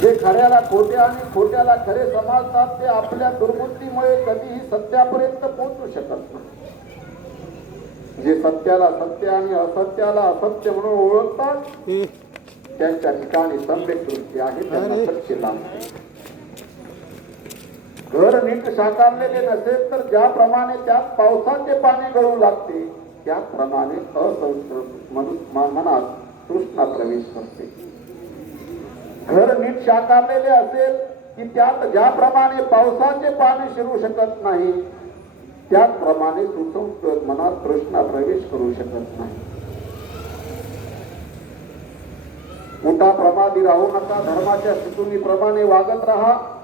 जे खऱ्याला खोटे आणि खोट्याला खरे समजतात ते आपल्या दुर्बुद्धीमुळे कधीही सत्यापर्यंत पोहोचू शकत नाही. जे सत्याला सत्य आणि असत्याला असत्य म्हणून ओळखतात त्यांच्या ठिकाणी दृष्टी आहे त्यांना सत्य लाभ घर नीट साकारलेले नसेल तर ज्याप्रमाणे त्यात पावसाचे पाणी गळू लागते त्याचप्रमाणे असंस्कृत मनात कृष्णा प्रवेश करते घर नीट साकारलेले असेल की त्यात ज्याप्रमाणे पावसाचे पाणी शिरू शकत नाही त्याचप्रमाणे सुसंस्कृत मनात कृष्णा प्रवेश करू शकत नाही. मोठा प्रमादी राहू नका धर्माच्या प्रमाणे वागत राहा.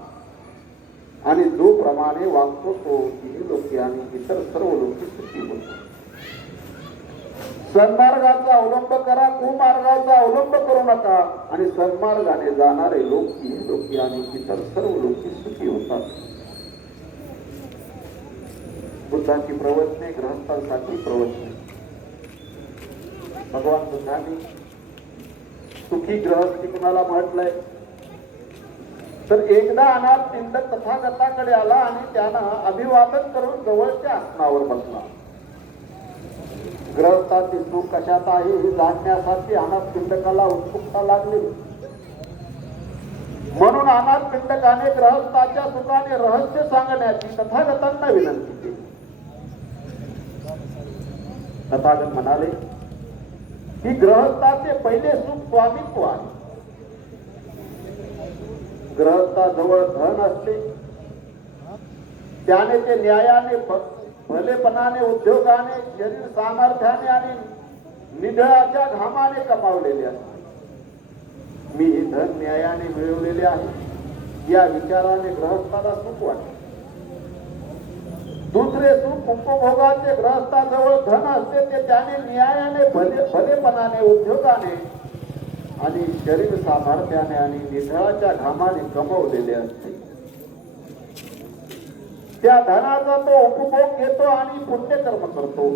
आणि जो प्रमाणे वागतो तो तिन्ही लोके आणि इतर सर्व लोक सुखी होतो. सन्मार्गाचा अवलंब करा कुमार्गाचा अवलंब करू नका. आणि सन्मार्गाने जाणारे लोक लोकी आणि इतर सर्व लोक सुखी होतात. बुद्धाची प्रवचने ग्रहस्थांसाठी प्रवचने. भगवान बुद्धांनी सुखी ग्रहस्थी कुणाला म्हटलंय? तर एकदा अनाथ पिंड तथागताकडे आला आणि त्यानं अभिवादन करून जवळच्या आसनावर बसला. ग्रहस्थाची सुख कशात आहे हे जाणण्यासाठी अनाथ पिंडकाला उत्सुकता लागली. म्हणून अनाथ पिंडकाने ग्रहस्थाच्या सुखाने रहस्य सांगण्याची तथागतांना विनंती केली. तथागत म्हणाले की ग्रहस्थाचे पहिले सुख स्वामित्व आहे. ग्रहस्थाजवळ धन असते. त्याने ते न्यायाने फक्त भलेपणाने उद्योगाने शरीर सामर्थ्याने आणि निधळाच्या घामाने कमावलेले असते मी हे धन न्यायाने मिळवलेले आहे. या विचाराने ग्रहस्थाला सुख वाटते. दुसरे सुख उपभोगाचे ग्रहस्थाजवळ धन असते ते त्याने न्यायाने भले भलेपणाने उद्योगाने आणि शरीर सामर्थ्याने आणि निधळाच्या घामाने कमवलेले असते. त्या धनाचा तो उपभोग घेतो आणि पुण्यकर्म करतो.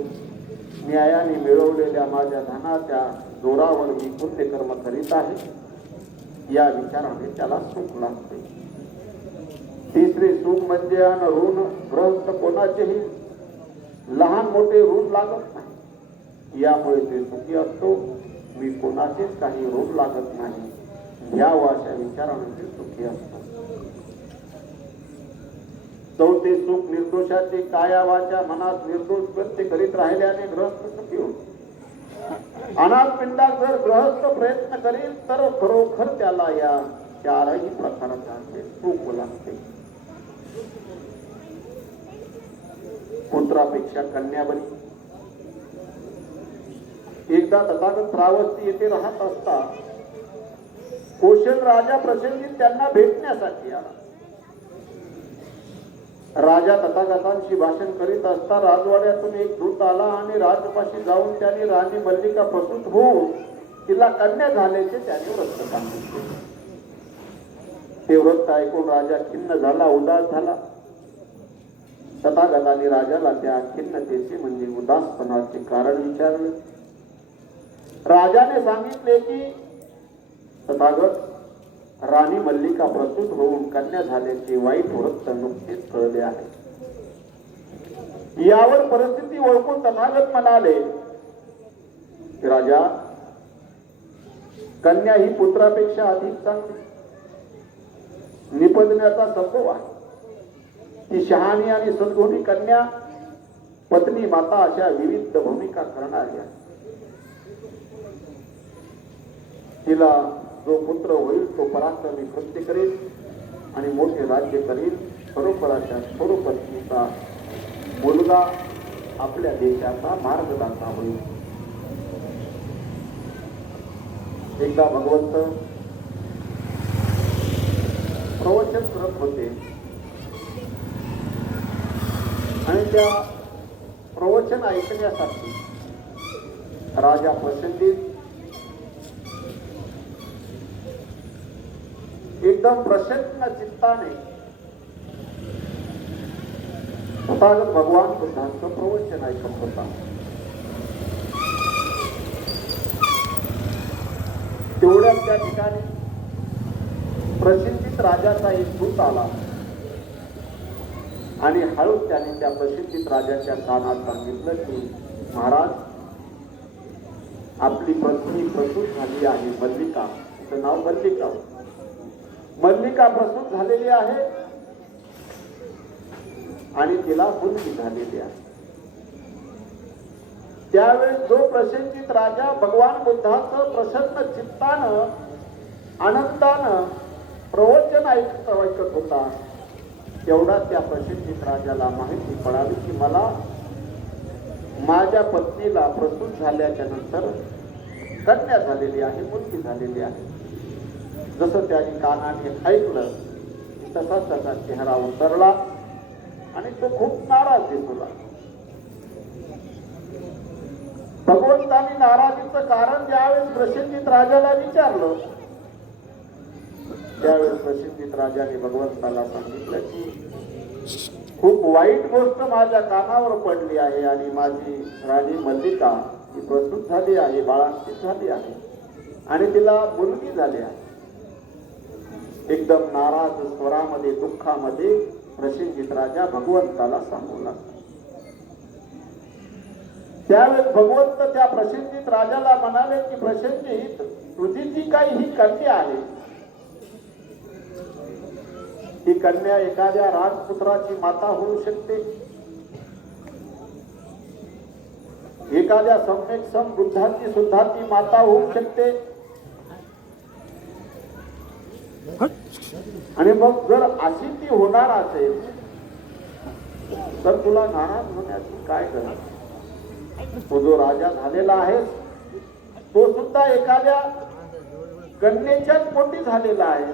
न्यायाने मिळवलेल्या माझ्या धनाच्या जोरावर मी पुण्यकर्म करीत आहे. या विचाराने त्याला सुख लागते. तिसरे सुख म्हणजे अन ऋण ग्रस्त कोणाचेही लहान मोठे ऋण लागत नाही. यामुळे ते सुखी असतो. मी कोणाचेच काही ऋण लागत नाही. या अशा विचाराने ते सुखी असतो. चौथे सुख निर्दोषाचे काया मनात निर्दोष कृत्य करीत राहिल्याने ग्रस्त सुखी होतो. अनाथ पिंडात जर ग्रहस्थ प्रयत्न करील तर खरोखर त्याला या चारही प्रकारांचे सुख लागते. पुत्रापेक्षा कन्या बनी. एकदा तथागत प्रावस्ती येथे राहत असता कोशल राजा प्रसंगी त्यांना भेटण्यासाठी आला. राजा तथागतांशी भाषण करीत असता राजवाड्यातून एक दूत आला आणि राजपाशी जाऊन त्याने राणी मल्लिका प्रसूत होऊन तिला कन्या झाल्याचे त्याने वृत्त सांगितले. ते वृत्त ऐकून राजा खिन्न झाला उदास झाला. तथागताने राजाला त्या खिन्नतेचे म्हणजे उदासपणाचे कारण विचारले. राजाने सांगितले की तथागत राणी मल्लिका प्रसूत होऊन कन्या झाल्याचे वाईट वृत्त नुकतेच कळले आहे. यावर परिस्थिती ओळखून तथागत म्हणाले की राजा कन्या ही पुत्रापेक्षा अधिक चांगली. निपजण्याचा संभव आहे. ती शहाणी आणि सद्गुणी कन्या पत्नी माता अशा विविध भूमिका करणारी आहे. तिला जो पुत्र होईल तो पराक्रमी कृत्य करेल आणि मोठे राज्य करेल खरोखराच्या स्वरूपत्नीचा मुलगा आपल्या देशाचा मार्गदाता होईल. एकदा भगवंत प्रवचन करत होते. आणि त्या प्रवचन ऐकण्यासाठी राजा प्रसंगीत एकदम प्रसन्न चित्ताने तथागत भगवान बुद्धांचं प्रवचन ऐकत होता तेवढ्याच त्या ठिकाणी प्रसिद्धित राजाचा एक दूत आला आणि हळूच त्याने त्या प्रसिद्धित राजाच्या कानात सांगितलं की महाराज आपली पत्नी प्रसूत झाली आहे मल्लिका तिचं नाव मल्लिका मल्लिका प्रसूत झालेली आहे आणि तिला मुलगी झालेली आहे त्यावेळेस जो प्रसन्नित राजा भगवान बुद्धाचं प्रसन्न चित्तानं आनंदानं प्रवचन ऐकत ऐकत होता तेवढा त्या प्रसिद्धित राजाला माहिती पडावी की मला माझ्या पत्नीला प्रसूत झाल्याच्यानंतर कन्या झालेली आहे मुलगी झालेली आहे. जसं त्याने कानाने ऐकलं तसा त्याचा चेहरा उतरला. आणि तो खूप नाराज दिसू लागला भगवंतानी नाराजीचं कारण ज्यावेळेस प्रसिद्धित राजाला विचारलं त्यावेळेस प्रसिद्धीत राजाने भगवंताला सांगितलं की खूप वाईट गोष्ट माझ्या कानावर पडली आहे आणि माझी राणी मल्लिका ही प्रस्तुत झाली आहे बाळांकित झाली आहे आणि तिला मुलगी झाली आहे. एकदम नाराज स्वरामध्ये दुःखामध्ये प्रसिद्धीत राजा भगवंताला सांगू लागला. त्यावेळेस भगवंत त्या प्रसिद्धीत राजाला म्हणाले की प्रसिद्धीत तुझी जी काही ही कन्या आहे. ही कन्या एखाद्या राजपुत्राची माता होऊ शकते. एखाद्या सम्यक सम बुद्धाची सुद्धा ती माता होऊ शकते. आणि मग जर अशी ती होणार असेल तर तुला नाराज होण्याची काय गरज? तो जो राजा झालेला आहे तो सुद्धा एखाद्या कन्येच्याच पोटी झालेला आहे.